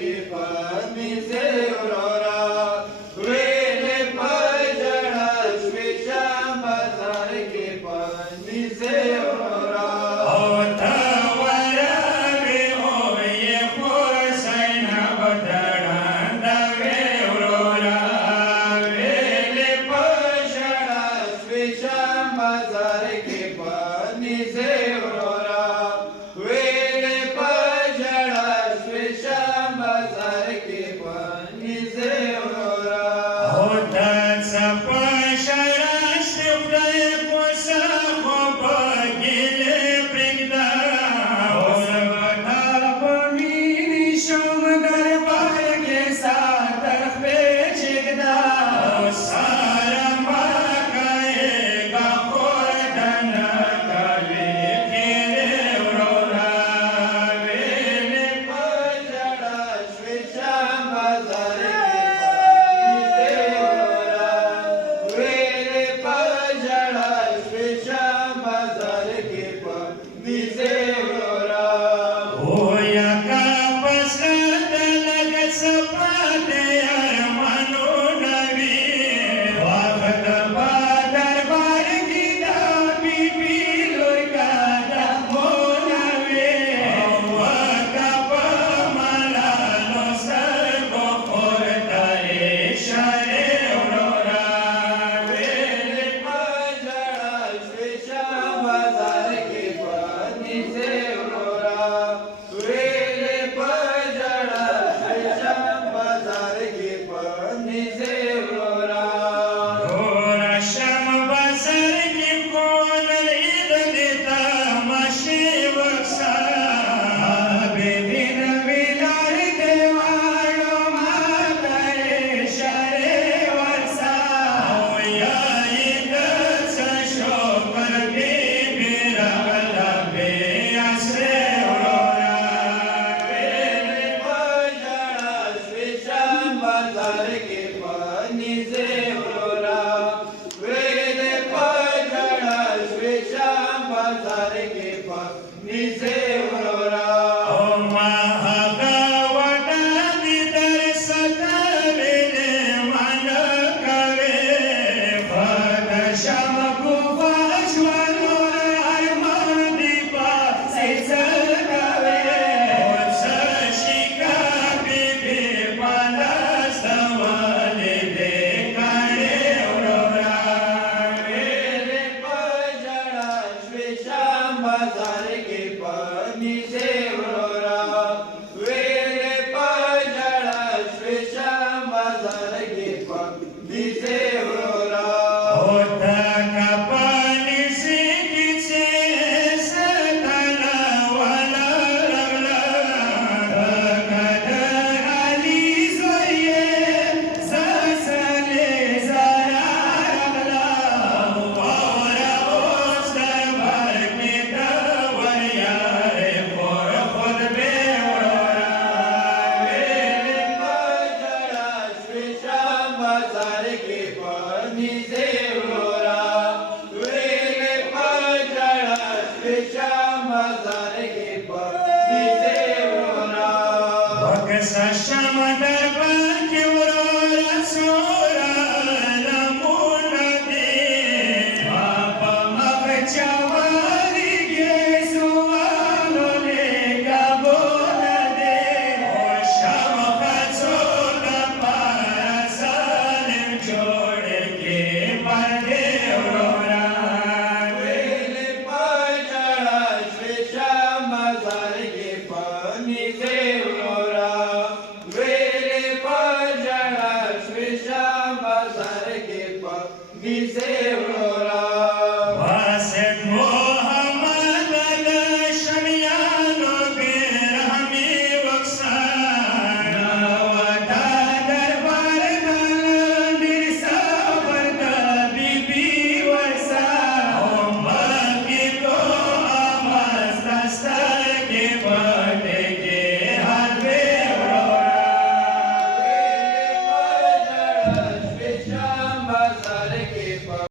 के पानी से उरोरा वेले पजड़ा श्वेश्याम बाजार के पानी से उरोरा बाजार के पानी से उरोरा वेले पजड़ा श्वेश्याम बाजार के पानी से उरोरा बाजार के पानी से उरोरा वेले पजड़ा श्वेश्याम बाजार के पानी से उरोरा बाजार के पानी से उरोरा वेले पजड़ा श्वेश्याम बाजार के पानी से उरोरा बाजार के पानी से उरोरा वेले पजड़ा श्वेश्याम बाजार के पानी से उरोरा श्याम दरबार के उरोरा सोरा